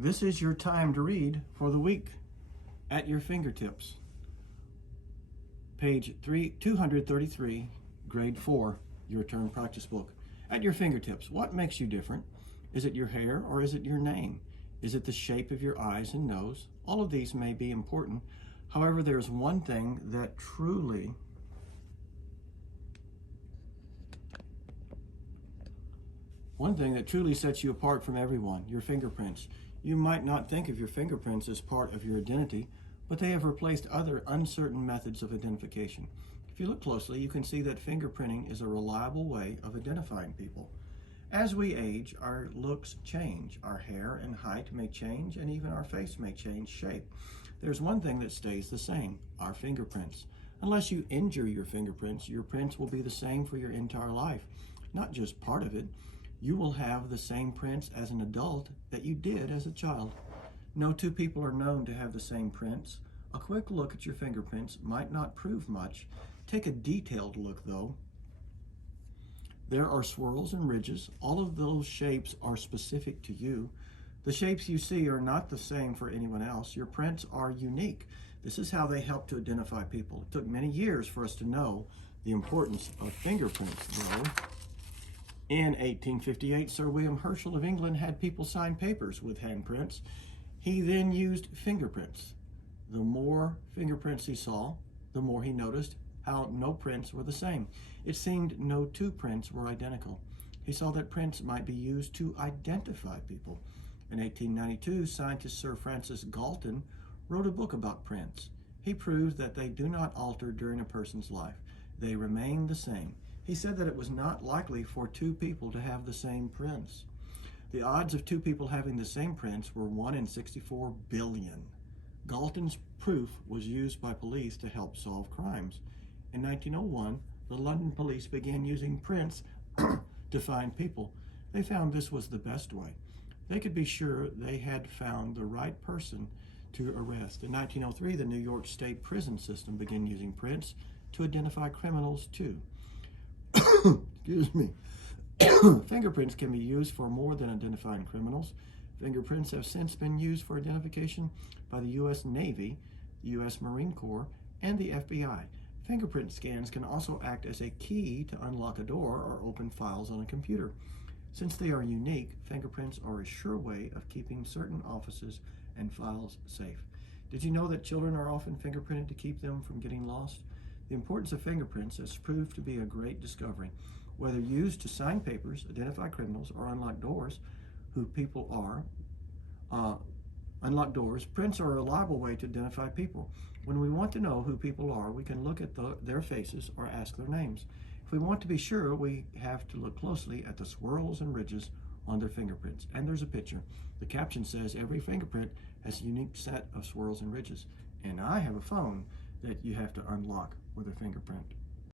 This is your time to read for the week at your fingertips. Page 233, Grade 4, your term practice book. At your fingertips, what makes you different? Is it your hair or is it your name? Is it the shape of your eyes and nose? All of these may be important. However, there's one thing that truly sets you apart from everyone, your fingerprints. You might not think of your fingerprints as part of your identity, but they have replaced other uncertain methods of identification. If you look closely, you can see that fingerprinting is a reliable way of identifying people. As we age, our looks change. Our hair and height may change, and even our face may change shape. There's one thing that stays the same: our fingerprints. Unless you injure your fingerprints, your prints will be the same for your entire life, not just part of it. You will have the same prints as an adult that you did as a child. No two people are known to have the same prints. A quick look at your fingerprints might not prove much. Take a detailed look, though. There are swirls and ridges. All of those shapes are specific to you. The shapes you see are not the same for anyone else. Your prints are unique. This is how they help to identify people. It took many years for us to know the importance of fingerprints, though. In 1858, Sir William Herschel of England had people sign papers with handprints. He then used fingerprints. The more fingerprints he saw, the more he noticed how no prints were the same. It seemed no two prints were identical. He saw that prints might be used to identify people. In 1892, scientist Sir Francis Galton wrote a book about prints. He proved that they do not alter during a person's life. They remain the same. He said that it was not likely for two people to have the same prints. The odds of two people having the same prints were 1 in 64 billion. Galton's proof was used by police to help solve crimes. In 1901, the London police began using prints to find people. They found this was the best way. They could be sure they had found the right person to arrest. In 1903, the New York State prison system began using prints to identify criminals too. Excuse me. Fingerprints can be used for more than identifying criminals. Fingerprints have since been used for identification by the U.S. Navy, the U.S. Marine Corps, and the FBI. Fingerprint scans can also act as a key to unlock a door or open files on a computer. Since they are unique, fingerprints are a sure way of keeping certain offices and files safe. Did you know that children are often fingerprinted to keep them from getting lost? The importance of fingerprints has proved to be a great discovery. Whether used to sign papers, identify criminals, or unlock doors, prints are a reliable way to identify people. When we want to know who people are, we can look at their faces or ask their names. If we want to be sure, we have to look closely at the swirls and ridges on their fingerprints. And there's a picture. The caption says every fingerprint has a unique set of swirls and ridges. And I have a phone that you have to unlock with a fingerprint.